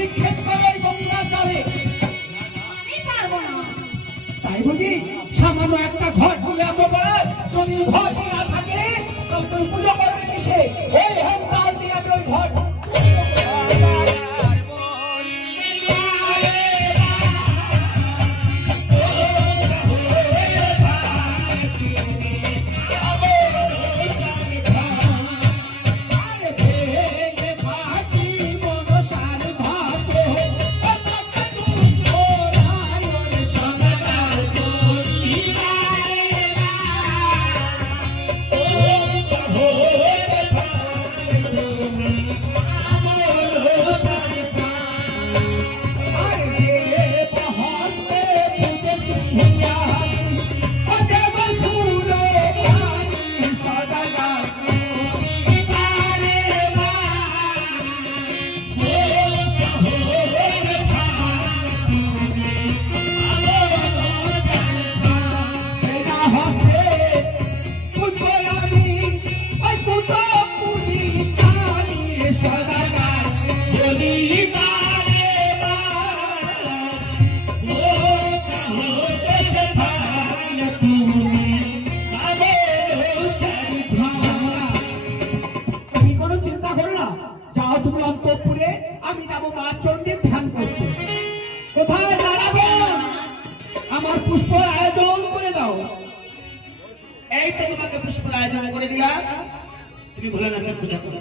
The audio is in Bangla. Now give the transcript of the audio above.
নিক্ষেপ একটা ঘর ভুলে এত বড় যদি ঘর ভোলা থাকে। তখন পুজো করবে কিসে যাব মা চণ্ডীর ধ্যান করতে কোথায় দাঁড়াবো? আমার পুষ্প আয়োজন করে দাও। এই তো তোমাকে পুষ্পের আয়োজন করে দিলাম। তুমি ভোলেনাথের পূজা করো।